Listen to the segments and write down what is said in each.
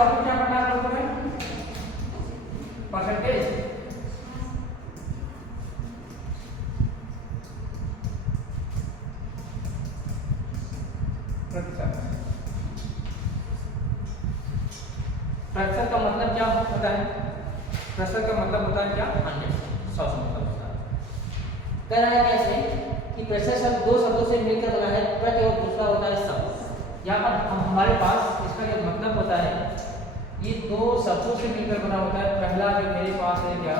आपको क्या करना है दोस्तों में? परसेंटेज प्रतिशत। प्रतिशत का मतलब क्या होता है? प्रतिशत का मतलब होता है क्या? 100, 100 से मतलब होता है। कह रहा है कैसे कि प्रतिशत शब्द दो शब्दों से मिलकर बना है, प्रति और दूसरा होता है सम। यहाँ पर हमारे पास इसका जो मतलब होता है, ये दो शब्दों से मिलकर बना होता है। पहला जो मेरे पास है क्या?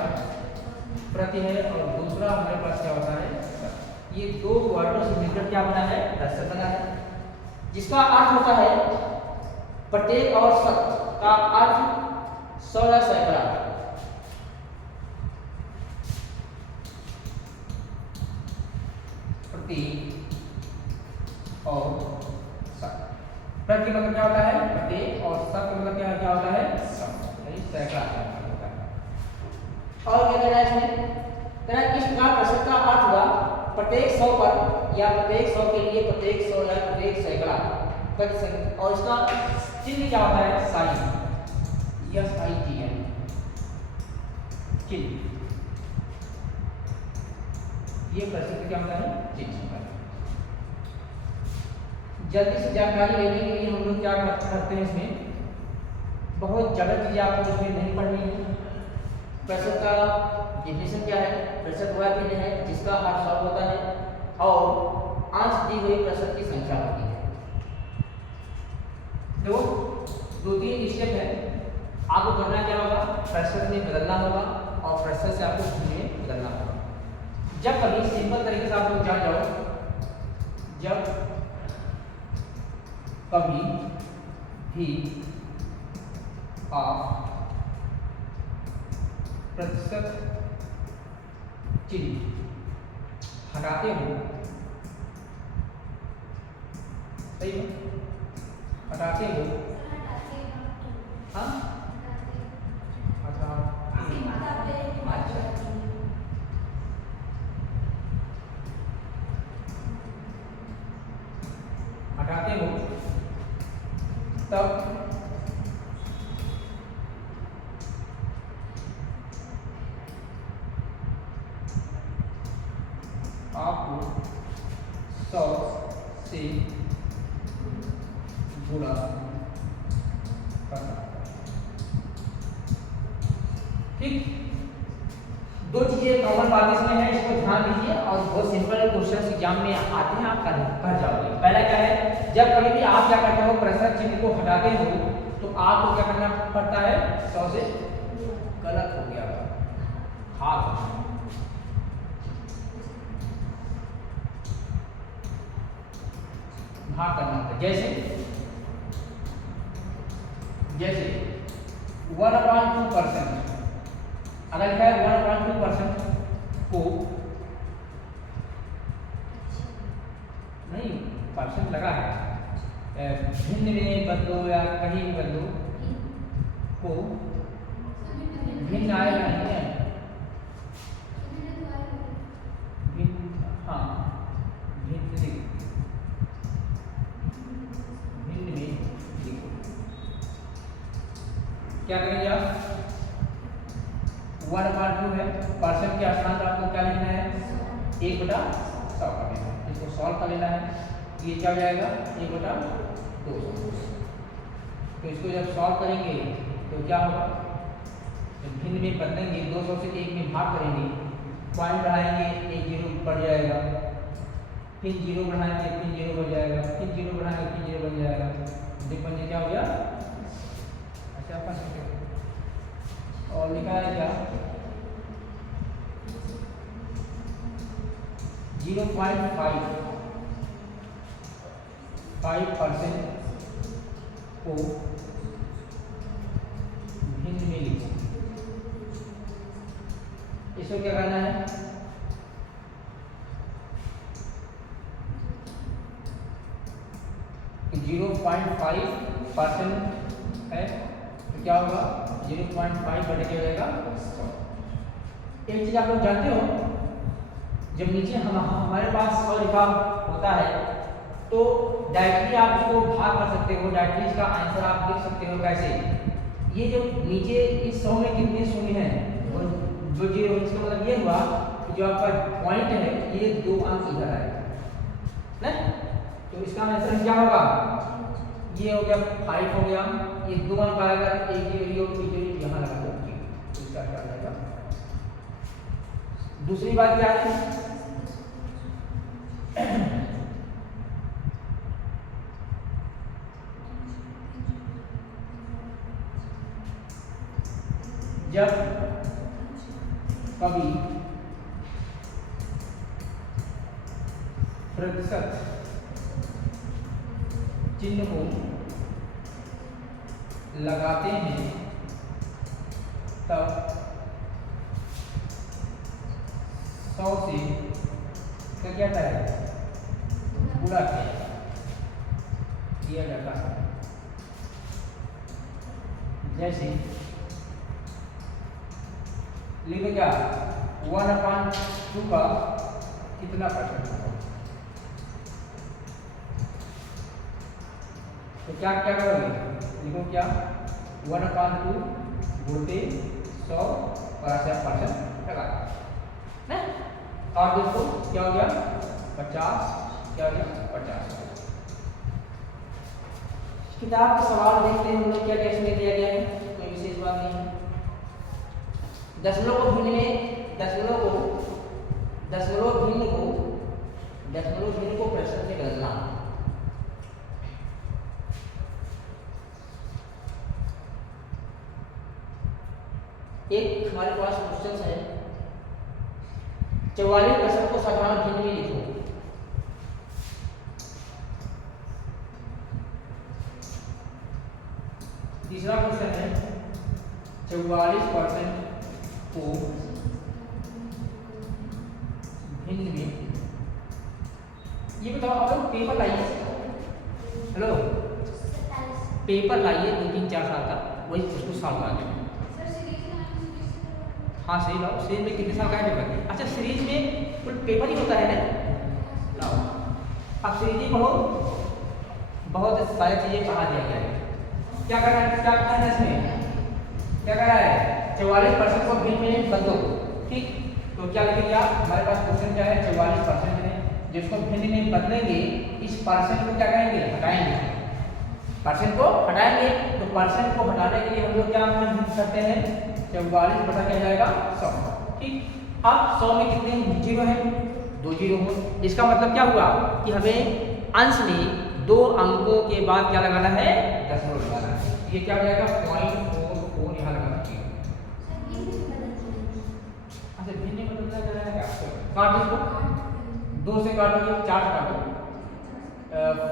प्रति है, और दूसरा हमारे पास क्या होता है? सम। ये दो वर्डों से मिलकर क्या बना है? प्रतिशत बना है, जिसका अर्थ होता है प्रत्येक और शत का अर्थ 100 या सैकड़ा। प्रति और शत। प्रति मतलब क्या होता है? प्रत्येक, और शत मतलब क्या होता है? सम, यानी सैकड़ा होता है। और क्या कह रहा है इसमें? कह रहा है इस प्रकार प्रतिशत का अर्थ हुआ प्रत्येक 100 पर, या प्रत्येक 100 के लिए प्रत्येक 100 या प्रत्येक सैकड़ा। और इसका चिन्ह क्या होता है? साइन, SIGN चिन्ह। ये प्रतिशत क्या होता है? चिन्ह होता है। जल्दी से जानकारी लेने के लिए हम लोग क्या करते हैं इसमें, बहुत जगह चीजें आपको इसमें नहीं पढ़नी है। प्रतिशत का डेफिनेशन क्या है? प्रतिशत वह चिन्ह है जिसका अर्थ 100 होता है और अंश दी हुई प्रतिशत की संख्या होती है। दो तीन स्टेप है, आपको करना क्या होगा? प्रतिशत में बदलना होगा, और प्रतिशत से आपको चिन्ह में बदलना होगा। जब कभी सिंपल तरीके से आप लोग जान जाओ, जब कभी भी आप प्रतिशत चिन्ह हटाते हो, सही है, हटाते हो, हाँ अच्छा, हटाते हो, तब आपको 100 से गुणा करना। ठीक, दो चीजें कॉमन बात इसमें है, इसको ध्यान दीजिए, और बहुत सिंपल क्वेश्चन एग्जाम में आते हैं, आप कर जाओगे। पहला क्या है? जब कभी भी आप क्या करते हो, प्रतिशत चिन्ह को हटाते हो, तो आपको क्या करना पड़ता है? 100 से गलत हो गया, हाफ भाग करना होता है। जैसे 1/2%, अगर क्या है 1/2% को, नहीं परसेंट लगा है, भिन्न में बदलो या कहीं भी बदलो, को भिन्न आएगा नहीं है, भिन्न, हाँ भिन्न में लिखो। क्या करेंगे आप? 1/2 है, परसेंट के स्थान पर आपको क्या लिखना है? 1/100 का लेना है, इसको सॉल्व कर लेना है। ये क्या हो जाएगा? 1/200। तो इसको जब सॉल्व करेंगे तो क्या होगा? जब भिन्न में बदलेंगे, 200 से 1 में भाग करेंगे, पॉइंट बढ़ाएंगे, 1 जीरो बढ़ जाएगा, फिर जीरो बढ़ाएंगे, फिर जीरो बढ़ जाएगा, फिर जीरो बढ़ाएंगे, फिर जीरो बढ़ जाएगा। देखो ये क्या हो गया? अच्छा कर सकते हो, और लिखा है क्या? 0.5% को भिन्न में लिखो। इसको क्या करना है? 0.5% है, तो क्या होगा? 0.5 बटे क्या हो जाएगा? 100। एक चीज आप लोग जानते हो, जब नीचे हमारे पास 100 लिखा होता है, तो डायरेक्टली आप इसको भाग कर सकते हो, डायरेक्टली इसका आंसर आप लिख सकते हो। कैसे? ये जो नीचे इस 100 में कितने शून्य हैं और जो जीरो, इसका मतलब ये हुआ कि जो आपका पॉइंट है ये 2 अंक इधर आएगा ना, तो इसका आंसर क्या होगा, ये हो गया 5 हो गया, ये 2 अंक आएगा, एक जीरो यहाँ लगा दो, तो इसका क्या आएगा। दूसरी बात क्या है, जब कभी प्रतिशत चिन्ह को लगाते हैं तब 100 से क्या कहता है गुणा किया जाता है। जैसे लिखो क्या 1/2 का कितना परसेंट होगा, तो क्या क्या करोगे, लिखो क्या 1/2 गुणते 100 और ऐसे परसेंट लगा ना, और दोस्तों क्या हो गया 50, क्या हो गया 50। किताब का सवाल देखते हैं हम लोग क्या कैसे में दिया गया है, कोई विशेष बात नहीं है। दशमलव को भिन्न में दशमलव भिन्न को प्रतिशत में बदलना। एक हमारे पास क्वेश्चन है 44% को साधारण भिन्न में लिखो। तीसरा क्वेश्चन है 44% को भिन्न में, ये बताओ आप लोग पेपर लाइए, हेलो पेपर लाइए 2-3-4 साल का, वही उसको सॉल्व करेंगे। हाँ सही लाओ, सीरीज में कितने साल का है पेपर, अच्छा सीरीज में कुल पेपर ही होता है ना, लाओ अब सीरीज ही पढ़ो, बहुत सारी चीजें पढ़ा दिया गया है। क्या करना है, क्या करना है इसमें, क्या कर रहा है 44% को भिन्न में बदलो, ठीक, तो क्या लिखेंगे आप, हमारे पास क्वेश्चन क्या है 44% है, जिसको भिन्न में बदलेंगे इस परसेंट को क्या करेंगे, हटाएंगे, परसेंट को हटाएंगे, तो परसेंट को हटाने के लिए हम लोग क्या करते हैं 44 बटा क्या जाएगा 100, ठीक। अब 100 में कितने जीरो है, 2 जीरो हो, इसका मतलब क्या हुआ कि हमें अंश में 2 अंकों के बाद क्या लगाना है, दशमलव लगाना है, ये क्या हो जाएगा 0.44 यहाँ लगाना चाहिए। अच्छा भिन्न में बदलना क्या है, काट इसको, 2 से काटोगे 4 काटो,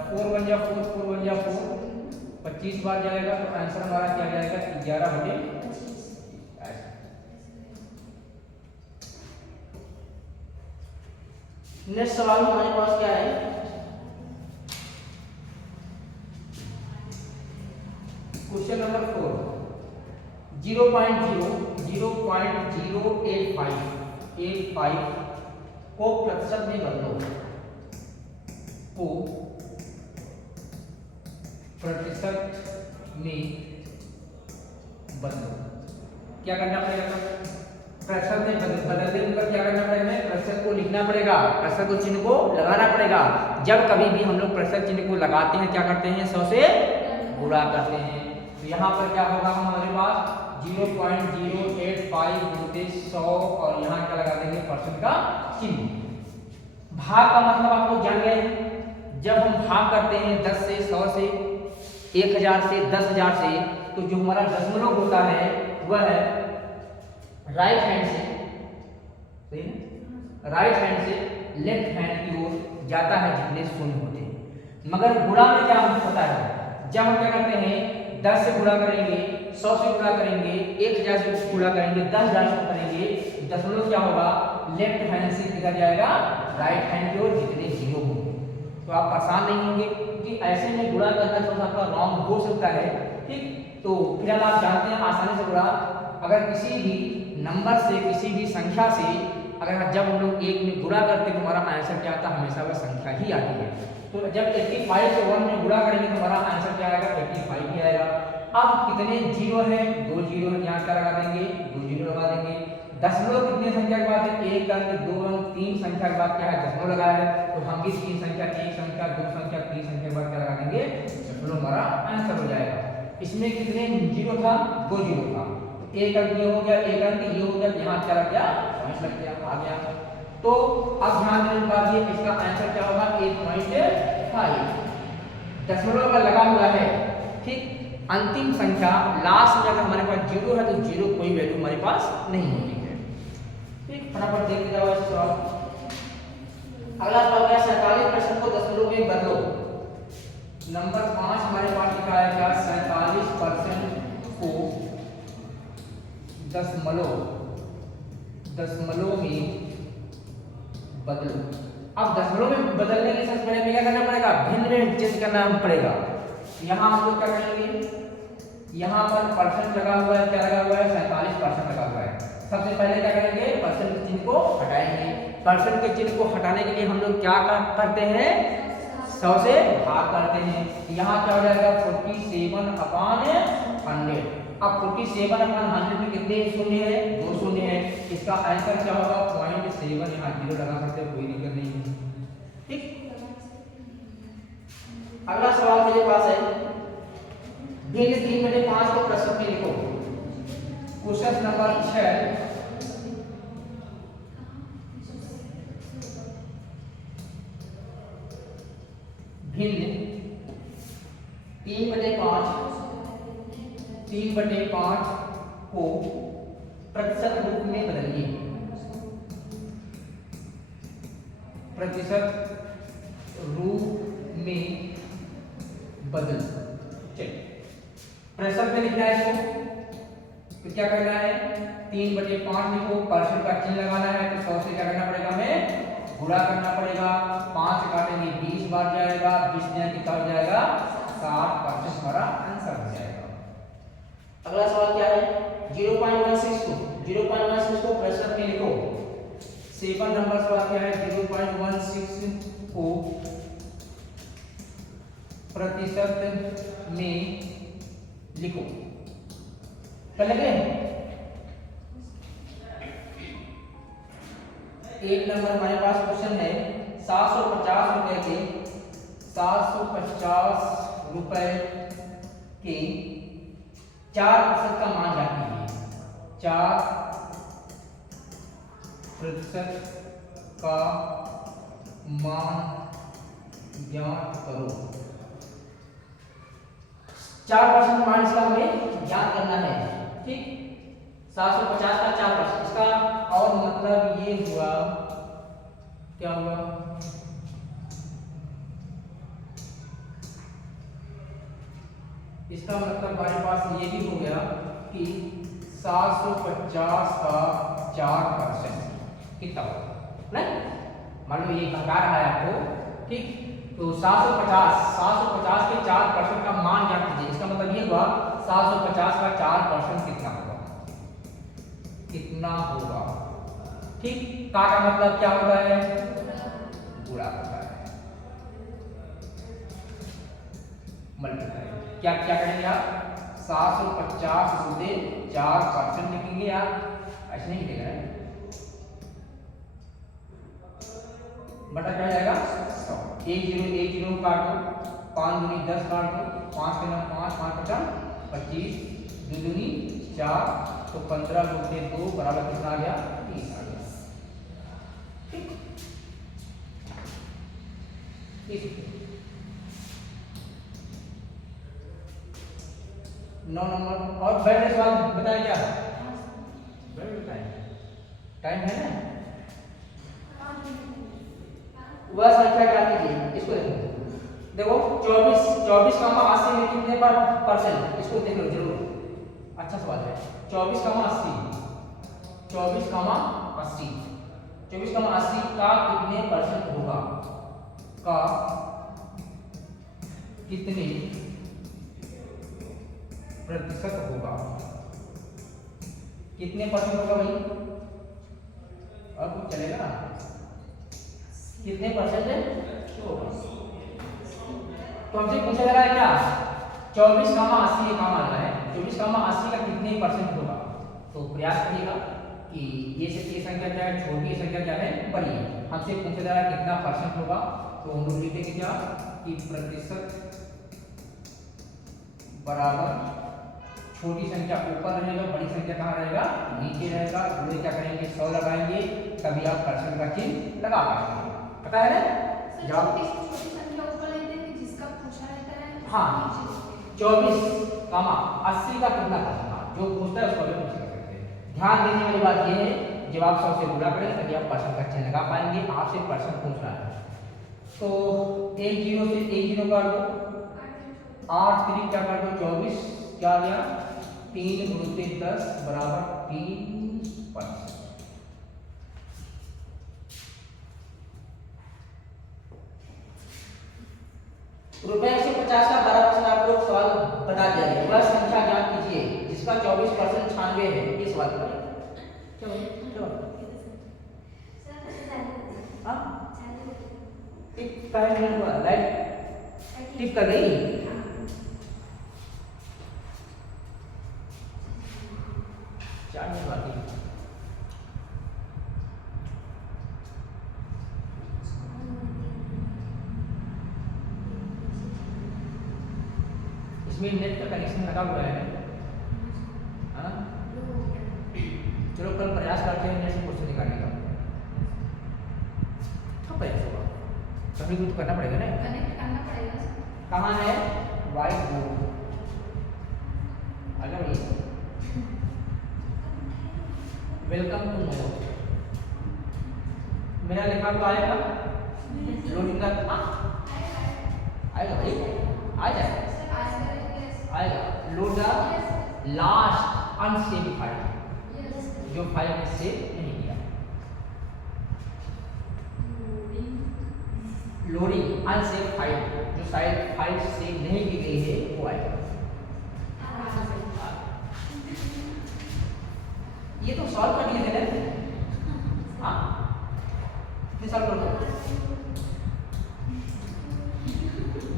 4 1 जा 4, 4 1 जा 4, 25 बार जाएगा, तो आंसर हमारा क्या जाएगा 11/25। नेक्स्ट सवाल हमारे पास क्या है, क्वेश्चन नंबर 4 0.085 को प्रतिशत में बदलो, को प्रतिशत में बदलो, क्या करना पड़ेगा, प्रतिशत में बदलने पर क्या करना पड़ेगा, प्रतिशत को लिखना पड़ेगा, प्रतिशत को चिन्ह को लगाना पड़ेगा। जब कभी भी हम लोग प्रतिशत चिन्ह को लगाते हैं क्या करते हैं 100 से गुणा करते हैं, तो यहाँ पर क्या होगा हमारे पास 0.085 गुणित 100 और यहाँ क्या लगा देंगे परसेंट का चिन्ह। भाग का मतलब आप लोग जान गए, जब हम भाग करते हैं 10 से 100 से 1000 से 10,000 से, तो जो हमारा दशमलव होता है वह है राइट हैंड से, सही है, राइट हैंड से लेफ्ट हैंड की ओर जाता है जितने शून्य होते हैं। मगर गुणा में क्या होता है, जब हम क्या करते हैं 10 से गुणा करेंगे, 100 से गुणा करेंगे, 1000 से गुणा करेंगे, 10,000 से करेंगे, दशमलव क्या होगा लेफ्ट हैंड से किधर जाएगा, राइट हैंड की ओर जितने जीरो होंगे। तो आप परेशान नहीं होंगे क्योंकि ऐसे में गुणा करना थोड़ा आपका रॉन्ग हो सकता है, ठीक। तो फिर आप जानते हैं आसानी से गुणा, अगर किसी भी नंबर से किसी भी संख्या से अगर जब हम लोग एक में गुणा करते हैं तो हमारा आंसर क्या आता है, हमेशा वह संख्या ही आती है। तो जब 85 से 1 में गुणा करेंगे तो हमारा आंसर क्या आएगा 85 ही आएगा। अब कितने जीरो है? 2 जीरो है, यहाँ क्या लगा देंगे? 2 जीरो लगा देंगे। दशमलव कितने संख्या के बाद है? 1 अंक 2 अंक 3 संख्या के बाद क्या है? दशमलव लगाया है, तो हम भी 3 संख्या 1 संख्या 2 संख्या 3 संख्या के बाद क्या लगा देंगे? दशमलव हमारा आंसर हो जाएगा। इसमें कितने जीरो था? 2 जीरो था, एक अंक ये हो गया, एक अंक ये हो गया, यहाँ क्या लग गया? पॉइंट लग गया, आ गया। तो अब ध्यान देने के बाद ये इसका आंसर क्या होगा? 8.5। दशमलव अगर लगा हुआ है, ठीक, अंतिम संख्या लास्ट में अगर हमारे पास जीरो है तो जीरो कोई वैल्यू हमारे पास नहीं होती है। ठीक, फटाफट देखते जाओ इस सवाल। अगला सवाल क्या है? 47% को दशमलव में बदलो। नंबर 5 हमारे पास लिखा है क्या? 47% को दशमलव में बदलो। अब दशमलव में बदलने के सबसे पहले क्या करना पड़ेगा? भिन्न में चेंज करना पड़ेगा। यहाँ हम लोग क्या करेंगे? यहाँ पर परसेंट लगा हुआ है, क्या लगा हुआ है? 47% लगा हुआ है। सबसे पहले क्या करेंगे? परसेंट के चिन्ह को हटाएंगे। परसेंट के चिन्ह को हटाने के लिए हम लोग क्या करते हैं? 100 से भाग करते हैं। यहाँ क्या हो जाएगा? 47/100। अब 47/100 में कितने शून्य है? 2 शून्य है। इसका आंसर क्या होगा? 0.7। यहाँ जीरो लगा सकते हैं, कोई दिक्कत नहीं है। ठीक, अगला सवाल मेरे पास है, भिन्न 3/5 को प्रश्न में लिखो। Question number 6। भिन्न 3/5 को प्रतिशत रूप में बदलिए। प्रतिशत रूप में बदल। चलिए, प्रतिशत में लिखना है इसको, तो क्या करना है? 3/5 लिखो, परसेंट का चिन्ह लगाना है, तो 100 से क्या करना पड़ेगा? हमें गुणा करना पड़ेगा। 5 से काटेंगे 20 बार जाएगा, 20 में कितना हो जाएगा? 60% हमारा आंसर हो जाएगा। अगला सवाल क्या है? 0.16 को प्रतिशत में लिखो। 7 नंबर सवाल क्या है? 0.16 को प्रतिशत में लिखो। कर लगे? 1 नंबर हमारे पास क्वेश्चन है, 750 रुपए के 4% का मान ज्ञात कीजिए। 4% का मान ज्ञात करो। 4% मान इसका हमें ज्ञात करना है। ठीक, 750 का 4%, इसका और मतलब ये हुआ, क्या हुआ? इसका मतलब हमारे पास ये भी हो गया कि 750 का 4% कितना होगा? नहीं, मान लो ये घटा रहा है आपको, ठीक, तो 750 के 4% का मान ज्ञात कीजिए। इसका मतलब ये हुआ 750 का 4% कितना होगा? कितना होगा? ठीक, का मतलब क्या होता है? गुणा होता है, मल्टीप्लाई। क्या क्या करेंगे आप? 750 से 4% लिखेंगे आप, ऐसे नहीं लिखेगा, बटा क्या जाएगा? 100। 1 0 काट दो, 5 दूनी 10 काट दो, 5 के 9 5, 5 5 25, 2 दूनी 4, तो 15 गुणे 2 बराबर कितना आ गया? 30 आ गया। ठीक, 9 नंबर। और बैठ सवाल बताए क्या? बैठ बताए, टाइम है ना? वह संख्या क्या कीजिए? इसको देखो 24,80 में कितने परसेंट? इसको देख लो जरूर, अच्छा सवाल है। 24,80 का कितने परसेंट होगा? का कितने प्रतिशत होगा? कितने परसेंट होगा भाई? अब चलेगा ना? कितने परसेंट होगा? तो हमसे पूछा जा रहा है क्या? 24,80 ये काम आ रहा है। 24,80 का कितने % होगा? तो प्रयास करिएगा कि ये संख्या क्या है, छोटी संख्या क्या है, बड़ी है। हमसे पूछा जा रहा है कितना % होगा, तो हम लोग लिखेंगे क्या कि प्रतिशत बराबर छोटी संख्या ऊपर रहेगा, बड़ी संख्या कहाँ रहेगा, नीचे रहेगा। गुणे क्या करेंगे, 100 लगाएंगे, तभी आप % का चिन्ह लगा पाएंगे। पता है ना? जब छोटी संख्या ऊपर लेते हैं जिसका पूछा रहता है, हाँ 24,80 का कितना % जो पूछता है उसको भी पूछ सकते हैं। ध्यान देने वाली बात यह है, जब आप 100 से गुणा करेंगे तभी आप % का चिन्ह लगा पाएंगे। आपसे % पूछ रहा है तो एक जीरो से एक जीरो काट दो, 8 3 क्या कर दो 24, क्या आ गया 3 गुणित 10 बराबर 3%। रुपये 150 का 12% आप लोग सवाल बता दिया गया। वह संख्या ज्ञात कीजिए जिसका 24% 96 है। ये सवाल करें चलो हाँ टिक टाइम नहीं हुआ, लाइट टिक कर गई। चार मिनट बाकी। इसमें नेट का कनेक्शन लगा हुआ है। हाँ चलो कल प्रयास करते हैं नेट से क्वेश्चन निकालने का। कब प्रयास होगा, कभी कुछ करना पड़ेगा ना, कनेक्ट करना पड़ेगा। कहाँ है व्हाइट बोर्ड, आगे बढ़िए। वेलकम टू नोट, मेरा लिखा हुआ आएगा, लोडिंग का आएगा भाई, आ जाएगा आएगा। Load the last unsave file, जो फाइल में सेव नहीं किया। लोडिंग अनसेव फाइल, जो शायद फाइल सेव नहीं की गई है वो आएगा। ये तो सॉल्व कर लिए थे ना, हाँ ये सॉल्व कर दो।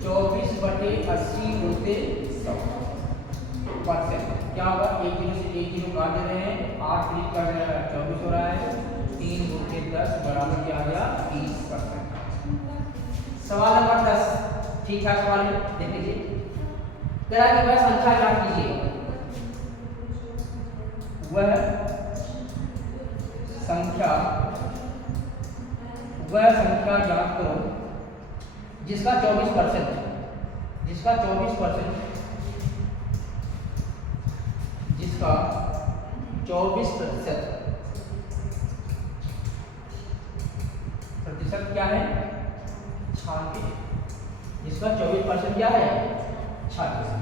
24/80 होते 100% क्या होगा, एक जीरो से एक जीरो काट दे रहे हैं, 8 3 का 24 हो रहा है, 3 गुणे 10 बराबर क्या आ गया 20%। सवाल नंबर 10 ठीक ठाक सवाल है, देख लीजिए। कह कि वह संख्या ज्ञात कीजिए, वह संख्या ज्ञात करो जिसका 24% जिसका 24% प्रतिशत क्या है 96, जिसका 24% क्या है 96।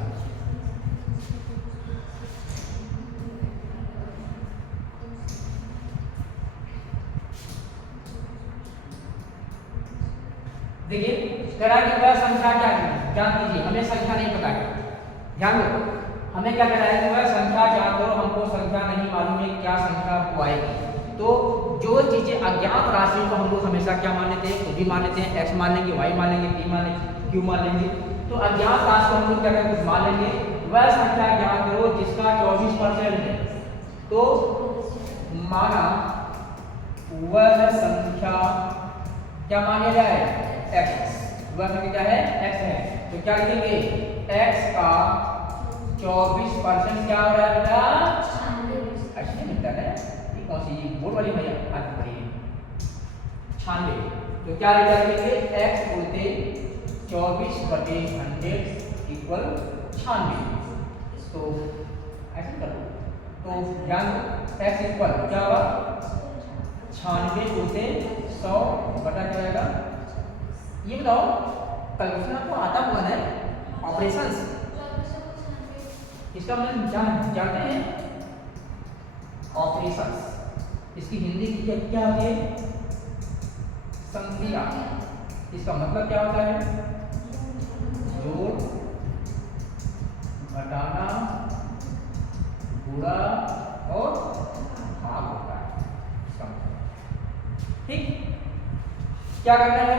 देखिए करा कि वह संख्या क्या है ज्ञात कीजिए, हमें संख्या नहीं पता है, ध्यान दो। हमें क्या कराया कि वह संख्या ज्ञात करो, हमको संख्या नहीं मालूम है क्या संख्या आपको आएगी। तो जो चीजें अज्ञात राशि को हम लोग हमेशा क्या मान लेते हैं, खुद भी मान लेते हैं, x मान लेंगे, y मान लेंगे, p मान लेंगे, q मान लेंगे। तो अज्ञात राशि को हम लोग क्या करेंगे मान लेंगे। वह संख्या ज्ञात करो जिसका 24% है, तो माना वह संख्या क्या माना जाए x, वह संख्या क्या है x है, तो क्या लिखेंगे x का 24% क्या हो रहा है बेटा 96 मिलता है। ये कौन सी बोर्ड वाली भैया आगे बढ़िए 96, तो क्या लिखेंगे x बोलते 24/100 इक्वल 96। तो ऐसे कर दो, तो ध्यान दो x इक्वल क्या होगा 96 बोलते 100 बटा क्या आएगा। ये बताओ कैलकुलेशन आपको आता हुआ है, ऑपरेशंस इसका मतलब जानते हैं ऑपरेशंस, इसकी हिंदी की क्या है संक्रिया। इसका मतलब क्या होता है जोड़ घटाना गुणा और भाग होता है इसका मतलब। ठीक क्या करना है,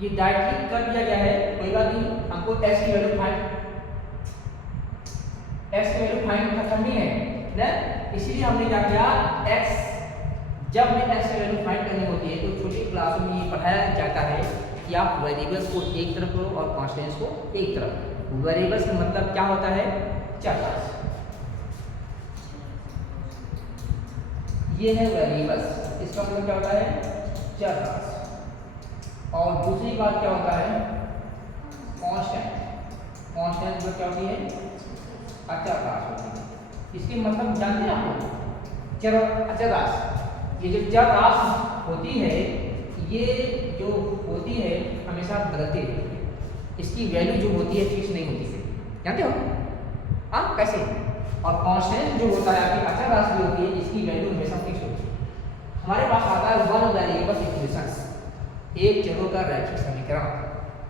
ये डायरेक्टली कर दिया गया है, कोई बात नहीं, हम हमको x की वैल्यू फाइंड करनी है ना, इसलिए हमने क्या किया, x जब में x की वैल्यू फाइंड करनी होती है तो छोटी क्लास में ये पढ़ाया जाता है कि आप वेरिएबल्स को एक तरफ करो और कॉन्स्टेंट्स को एक तरफ। वेरिएबल्स का मतलब क्या होता है, चर। ये है वेरिएबल्स, इसका मतलब क्या होता है, चर। और दूसरी बात क्या होता है, कांस्टेंट। कांस्टेंट जो क्या होती है, अचर राशि होती है। इसके मतलब जानते हैं आप लोग, चर अचर राशि। ये जो चर राशि होती है, ये जो होती है हमेशा बदलती रहती है, इसकी वैल्यू जो होती है फिक्स नहीं होती है, जानते हो हाँ कैसे। और कांस्टेंट जो होता है आपकी अचर राशि होती है, इसकी वैल्यू हमेशा फिक्स होती है। हमारे पास आता है वन वेरिएबल इक्वेशंस, एक चरों का रैखिक समीकरण।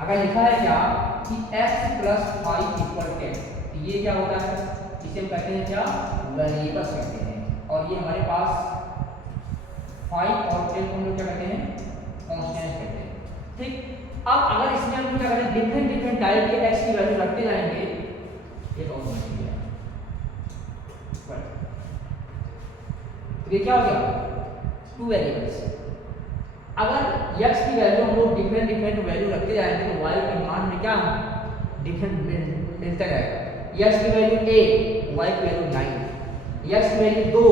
अगर लिखा है क्या कि x + 5 = 10, ये क्या होता है, इसे हम कहते हैं क्या, वेरिएबल्स कहते हैं। और ये हमारे पास 5 और 10 को हम लोग क्या कहते हैं, कांस्टेंट कहते हैं। ठीक, अब अगर इसमें हम क्या करें, डिफरेंट टाइप के x की वैल्यू रखते जाएंगे, ये बहुत मुश्किल है। ये क्या हो गया, 2 वेरिएबल्स। अगर x की वैल्यू हम लोग डिफरेंट वैल्यू रखते जाएंगे तो y के मान में क्या डिफरेंट मिलता जाएगा। x की वैल्यू 8, y की वैल्यू 9, x की वैल्यू 2,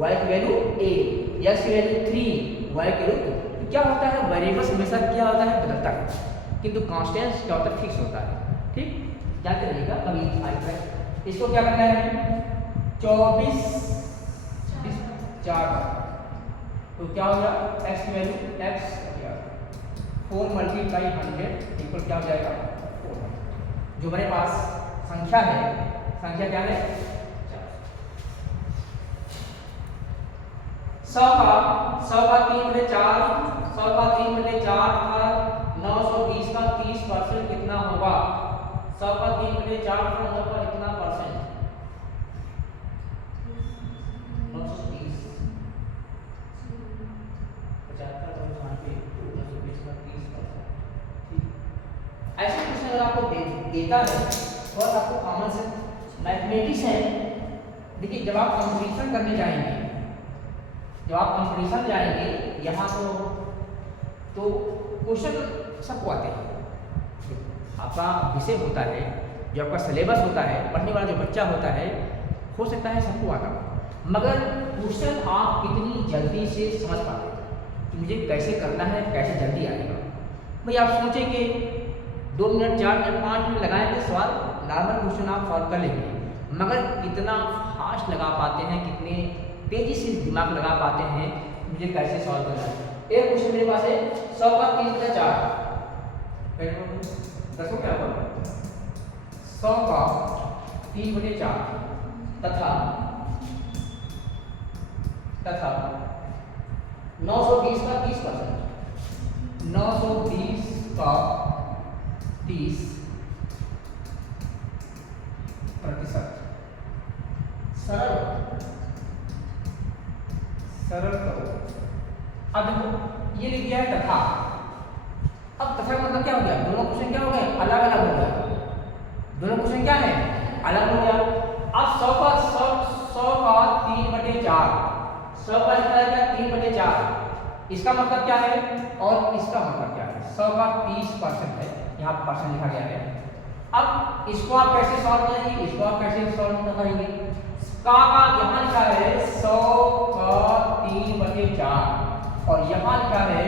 y की वैल्यू 8, x की वैल्यू 3, y की वैल्यू 2। तो क्या होता है, वेरिएबल्स हमेशा क्या होता है, बदलता है, किंतु कांस्टेंट्स क्या होता है, फिक्स होता है। ठीक, जानते रहिएगा कभी आएगा। इसको क्या करना है, 24 4, तो क्या हो गया, x की वैल्यू x 4 × 100 इक्वल क्या हो जाएगा, 400। जो मेरे पास संख्या है, संख्या क्या है, 100 का 3/4, 100 का 3/4 का 920 का 30% कितना होगा, 100 का 3/4 का 9 का कितना परसेंट, 930, 75 और 920 का 30%। ऐसे क्वेश्चन अगर आपको देता है और आपको कॉमन सेंस मैथमेटिक्स है, देखिए जब आप कंपटीशन करने जाएंगे, जब आप कंपटीशन जाएंगे यहाँ तो क्वेश्चन सबको आते हैं। आपका विषय होता है, जो आपका सिलेबस होता है, पढ़ने वाला जो बच्चा होता है, हो सकता है सबको आता हो, मगर क्वेश्चन आप कितनी जल्दी से समझ पाते हैं कि मुझे कैसे करना है, कैसे जल्दी आएगा। भाई आप सोचेंगे 2 मिनट 4 मिनट 5 मिनट लगाएंगे सवाल, नॉर्मल क्वेश्चन आप सॉल्व कर लेंगे, मगर कितना फास्ट लगा पाते हैं, कितने तेजी से दिमाग लगा पाते हैं, मुझे कैसे सॉल्व करना है। एक क्वेश्चन मेरे पास है, 100 का 3/4, 10 को क्या होगा, 100 का 3/4 तथा 920 का 30%, 920 का 30%। सरल करो। अब देखो ये लिख दिया है तथा। अब तथा का मतलब क्या हो गया, दोनों क्वेश्चन क्या हो गए, अलग अलग हो गया। दोनों क्वेश्चन क्या है, अलग हो गया। अब 100 का 3/4, 100 का लिखा है 3/4, इसका मतलब क्या है और इसका मतलब क्या है। 100 का 30% है, यहाँ परसेंट लिखा गया है। अब इसको आप कैसे सॉल्व करेंगे, इसको आप कैसे सॉल्व करेंगे। का यहाँ लिखा है 100 का 3/4 और यहाँ लिखा है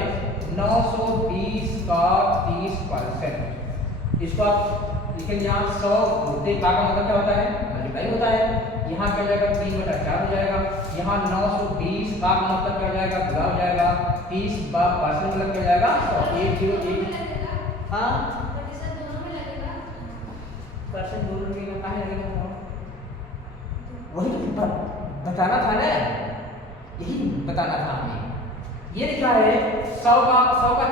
920 का 30%। इसको आप लिखेंगे, यहाँ 100 होते का मतलब क्या होता है, मल्टीप्लाई होता है। यहाँ क्या हो जाएगा, 3/4 हो जाएगा। यहाँ 920 का मतलब क्या हो जाएगा, गुणा हो जाएगा। 30% मतलब क्या हो जाएगा, 101। हाँ परसेंट दोनों में कहाँ लगेगा, वही तो बताना था ना, यही बताना था हमें। ये लिखा है 100 का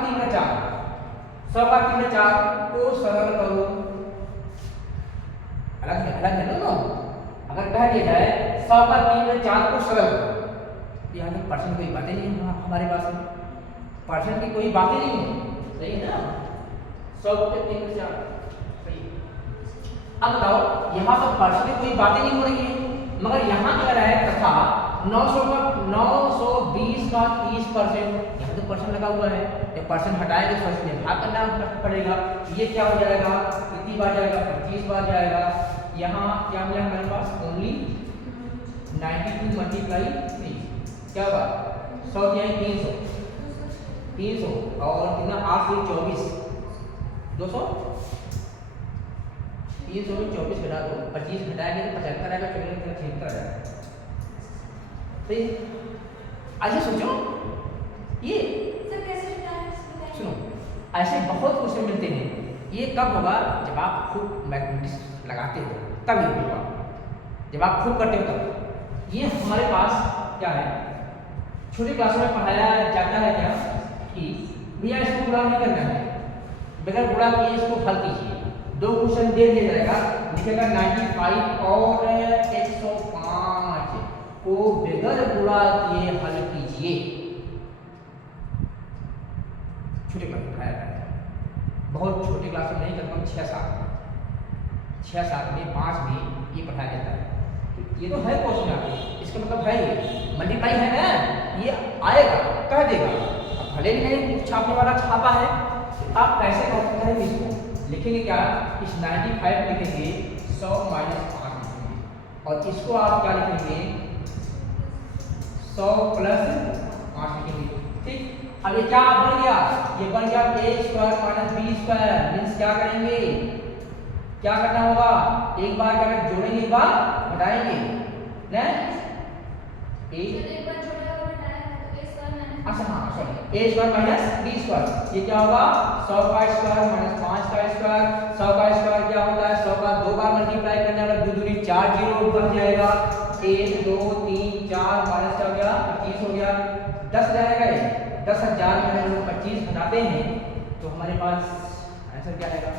3/4, 100 का 3/4 को सरल करो। अलग है दोनों। अगर कह दिया जाए 100 का 3/4 को सरल करो, यहाँ तक परसेंट कोई बातें नहीं है हमारे पास, परसेंट की कोई बातें नहीं है, सही है ना। 100 के 3/4 सही। अब बताओ यहाँ पर परसेंट में कोई बातें नहीं हो रही है, मगर यहाँ कह रहा है तथा 920 का 30%, यहाँ तो परसेंट लगा हुआ है, जब परसेंट हटाएंगे तो इसमें भाग करना पड़ेगा। ये क्या हो जाएगा, कितनी बार जाएगा, 25 बार जाएगा। यहाँ क्या मिला हमारे पास, ओनली 92 मल्टीप्लाई 3 क्या होगा 100 क्या है 300 और कितना 8 से 24 200 300 में 24 घटा दो, 25 घटाएंगे तो 75 आएगा, 76 आएगा। तो ऐसे सोचो, ये सुनो ऐसे बहुत क्वेश्चन मिलते हैं। ये कब होगा, जब आप खूब मैथमेटिक्स लगाते हो तब ये होगा, जब आप खूब करते हो तब। ये हमारे पास क्या है, छोटी क्लासों में पढ़ाया जाता है क्या कि भैया इसको गुणा नहीं करना है, बगैर गुणा किए इसको हल कीजिए। 2 क्वेश्चन दे दिया जाएगा, लिखेगा 95 और 105 को बगैर गुणा किए हल कीजिए। छोटे क्लास में पढ़ाया जाता है, बहुत छोटे क्लास में नहीं, कम 6-7 में 5 में ये पढ़ाया जाता है। ये तो है क्वेश्चन आपको, इसका मतलब है ये मल्टीप्लाई है ना, ये आएगा कह देगा। अब भले ही नहीं छापने वाला छापा है, आप कैसे करेंगे इसको, लिखेंगे क्या, इस 95 लिखेंगे 100 माइनस 5 लिखेंगे, और इसको आप क्या लिखेंगे 100 प्लस 5 लिखेंगे। ठीक, अब ये क्या बन गया, ये बन गया a square minus b square. Means क्या करेंगे, क्या करना होगा, एक बार क्या जोड़ेंगे, एक बार घटाएंगे ना, अच्छा हाँ sorry, a square minus b square, ये क्या होगा 100 का स्क्वायर माइनस 5 का स्क्वायर। 100 का स्क्वायर क्या होता है, 100 का 2 बार मल्टीप्लाई करने वाला 2 दूनी 4 जीरो बन जाएगा, 1 2 3 4 माइनस क्या हो गया 25 हो गया, 10 जाएगा, 10,000 में हम लोग 25 घटाते हैं तो हमारे पास आंसर क्या आएगा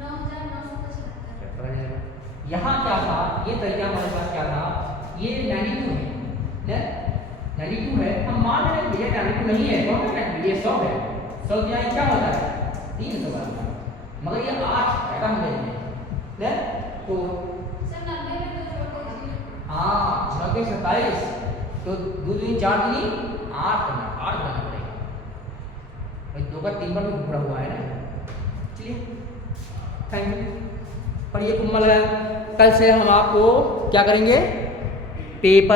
9,975। यहाँ क्या था, ये तरीका हमारे पास क्या था, ये 92 है ना, 92 है, हम मान रहे हैं ये 92 नहीं है, कौन है ये 100 है। 100 के यहाँ क्या होता है 300 का, मगर ये 8 घटा हम लेते हैं ना, तो हाँ 9 के 27, तो 2 दूनी 4 दूनी 8 करना, 8 करना पड़ेगा भाई, 2 का 3 बार भी घुरा हुआ है ना। चलिए थैंक यू। पर ये कुम्मल है, कल से हम आपको क्या करेंगे, पेपर